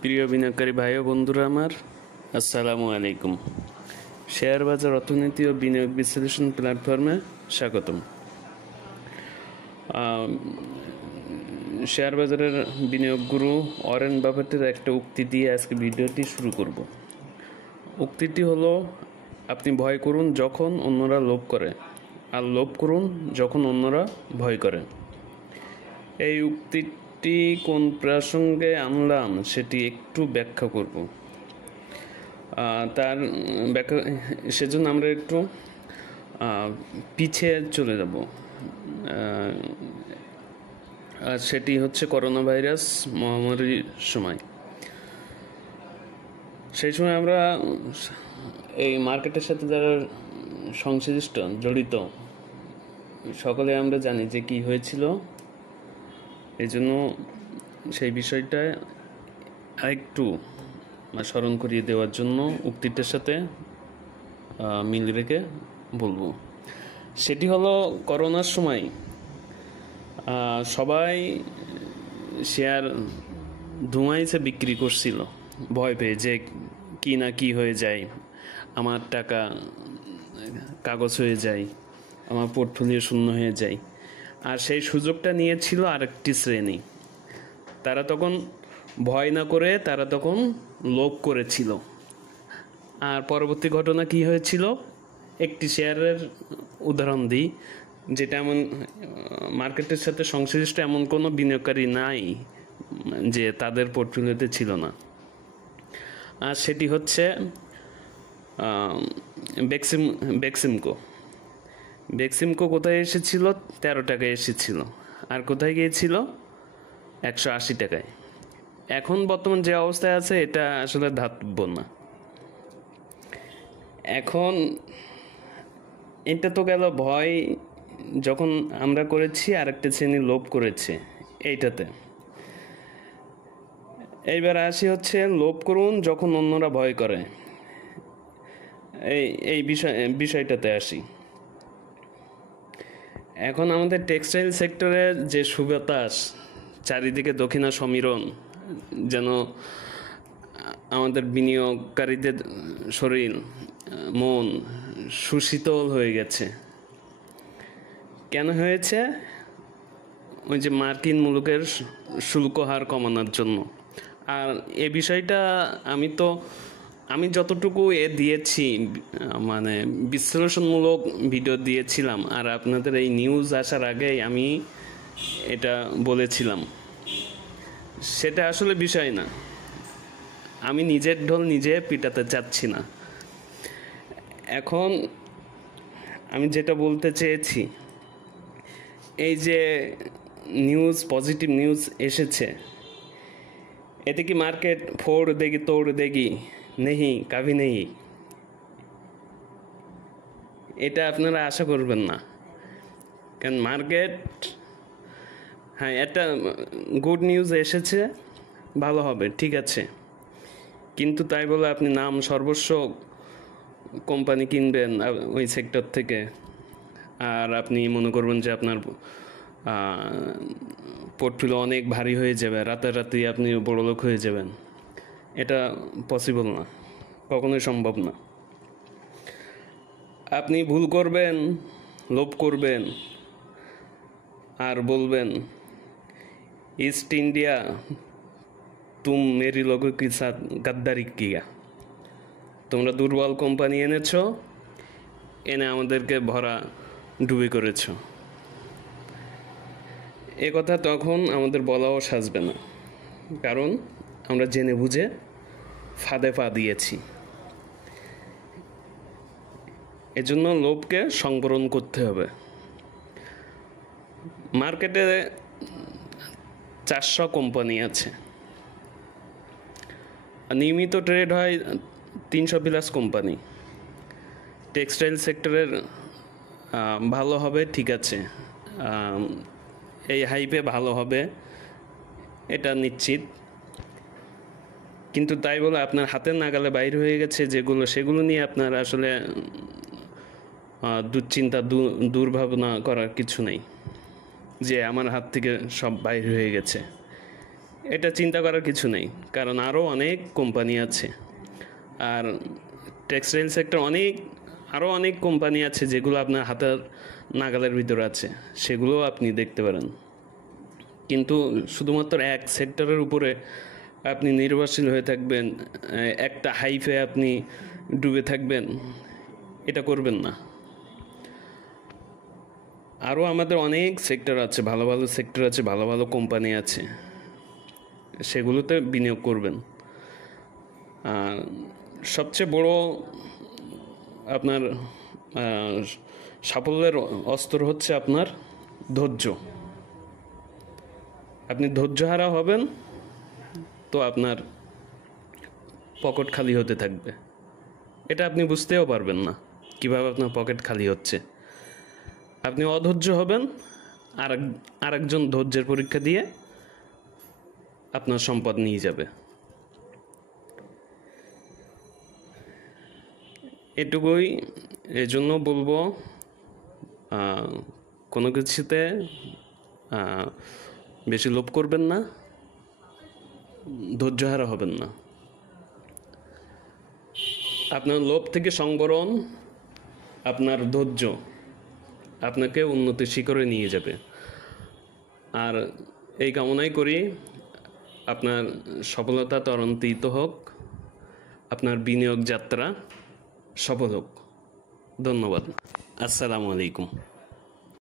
প্রিয় বিনিয়োগকারী ভাই ও বন্ধুরা আমার, আসসালামু আলাইকুম। শেয়ার বাজার অর্থনীতি ও বিনিয়োগ বিশ্লেষণ প্ল্যাটফর্মে স্বাগতম। শেয়ার বাজারের বিনিয়োগ গুরু ওয়ারেন বাফেটের একটা উক্তি দিয়ে আজকে ভিডিওটি শুরু করব। উক্তিটি হলো, আপনি ভয় করুন যখন অন্যরা লোভ করে, আর লোভ করুন যখন অন্যরা ভয় করে। এই উক্তিটি কোন প্রসঙ্গে আনলাম সেটি একটু ব্যাখ্যা করব। তার ব্যাখ্যা সেজন্য আমরা একটু পিছিয়ে চলে যাব। আর সেটি হচ্ছে করোনা ভাইরাস মহামারীর সময়। সেই সময় আমরা এই মার্কেটের সাথে যারা সংশ্লিষ্ট জড়িত সকলে আমরা জানি যে কি হয়েছিল। এই জন্য সেই বিষয়টা আরেকটু স্মরণ করিয়ে দেওয়ার জন্য উক্তিটার সাথে মিল রেখে বলবো। সেটি হলো, করোনার সময় সবাই শেয়ার ধুমাইছে বিক্রি করছিল ভয় পেয়ে, যে কি না কি হয়ে যায়, আমার টাকা কাগজ হয়ে যায়, আমার পোর্টফোলিও শূন্য হয়ে যায়। আর সেই সুযোগটা নিয়েছিল আরেকটি শ্রেণী। তারা তখন ভয় না করে তারা তখন লোভ করেছিল। আর পরবর্তী ঘটনা কি হয়েছিল, একটি শেয়ারের উদাহরণ দিই, যেটা এমন মার্কেটের সাথে সংশ্লিষ্ট এমন কোনো বিনিয়োগকারী নাই যে তাদের পোর্টফোলিওতে ছিল না। আর সেটি হচ্ছে বেক্সিমকো কোথায় এসেছিল? 13 টাকায় এসেছিল। আর কোথায় গিয়েছিল? 180 টাকায়। এখন বর্তমান যে অবস্থায় আছে এটা আসলে ধাতব্য না। এখন এটা তো গেল ভয় যখন আমরা করেছি, আরেকটা শ্রেণী লোভ করেছে এইটাতে। এইবার আসি হচ্ছে, লোভ করুন যখন অন্যরা ভয় করে। এই বিষয়টাতে আসি। এখন আমাদের টেক্সটাইল সেক্টরের যে সুবাতাস, চারিদিকে দক্ষিণা সমীরণ, যেন আমাদের বিনিয়োগকারীদের শরীর মন সুশীতল হয়ে গেছে। কেন হয়েছে? ওই যে মার্কিন মুলুকের শুল্ক হার কমানোর জন্য। আর এ বিষয়টা আমি যতটুকু দিয়েছি, মানে বিশ্লেষণমূলক ভিডিও দিয়েছিলাম, আর আপনাদের এই নিউজ আসার আগেই আমি এটা বলেছিলাম। সেটা আসলে বিষয় না, আমি নিজের ঢোল নিজে পিটাতে চাচ্ছি না। এখন আমি যেটা বলতে চেয়েছি, এই যে নিউজ, পজিটিভ নিউজ এসেছে, এতে কি মার্কেট ফোড় দেগি তোড় দেগি নেহি কাভি নেই, এটা আপনারা আশা করবেন না। কারণ মার্কেট, হ্যাঁ, একটা গুড নিউজ এসেছে, ভালো হবে, ঠিক আছে, কিন্তু তাই বলে আপনি নাম সর্বস্ব কোম্পানি কিনবেন ওই সেক্টর থেকে, আর আপনি মনে করবেন যে আপনার পোর্টফোলিও অনেক ভারী হয়ে যাবে, রাতারাতি আপনি বড়লোক হয়ে যাবেন, এটা পসিবল না, কখনোই সম্ভব না। আপনি ভুল করবেন, লোভ করবেন, আর বলবেন ইস্ট ইন্ডিয়া তুম মেরি লোগো কি সাথ গাদ্দারি কিয়া, তোমরা দুর্বল কোম্পানি এনেছো, এনে আমাদেরকে ভরা ডুবে করেছো। এ কথা তখন আমাদের বলাও সাজবে না, কারণ আমরা জেনে বুঝে ফাঁদে পা দিয়েছি। এজন্য লোভকে সংবরণ করতে হবে। মার্কেটে 400 কোম্পানি আছে, নিয়মিত ট্রেড হয় 300+ কোম্পানি। টেক্সটাইল সেক্টরের ভালো হবে, ঠিক আছে, এই হাইপে ভালো হবে, এটা নিশ্চিত। কিন্তু তাই বলে আপনার হাতের নাগালে বাইরে হয়ে গেছে যেগুলো, সেগুলো নিয়ে আপনার আসলে দুশ্চিন্তা, দুর্ভাবনা করার কিছু নেই যে আমার হাত থেকে সব বাইরে হয়ে গেছে। এটা চিন্তা করার কিছু নেই, কারণ আরও অনেক কোম্পানি আছে। আর টেক্সটাইল সেক্টর আরও অনেক কোম্পানি আছে যেগুলো আপনার হাতের নাগালের ভিতরে আছে, সেগুলো আপনি দেখতে পারেন। কিন্তু শুধুমাত্র এক সেক্টরের উপরে আপনি নির্ভরশীল হয়ে থাকবেন, একটা হাইফে আপনি ডুবে থাকবেন, এটা করবেন না। আরও আমাদের অনেক সেক্টর আছে, ভালো ভালো সেক্টর আছে, ভালো ভালো কোম্পানি আছে, সেগুলোতে বিনিয়োগ করবেন। আর সবচেয়ে বড় আপনার সাফল্যের অস্ত্র হচ্ছে আপনার ধৈর্য। আপনি ধৈর্যহারা হবেন তো আপনার পকেট খালি হতে থাকবে, এটা আপনি বুঝতেও পারবেন না কিভাবে আপনার পকেট খালি হচ্ছে। আপনি অধৈর্য হবেন, আরেকজন ধৈর্যের পরীক্ষা দিয়ে আপনার সম্পদ নিয়ে যাবে। এটুকুই। এজন্য বলবো, কোনো কিছুতে বেশি লোভ করবেন না, ধৈর্যহারা হবেন না। আপনার লোভ থেকে সংবরণ, আপনার ধৈর্য আপনাকে উন্নতির শিখরে নিয়ে যাবে। আর এই কামনাই করি আপনার সফলতা ত্বরান্বিত হোক, আপনার বিনিয়োগ যাত্রা সফল হোক। ধন্যবাদ। আসসালামু আলাইকুম।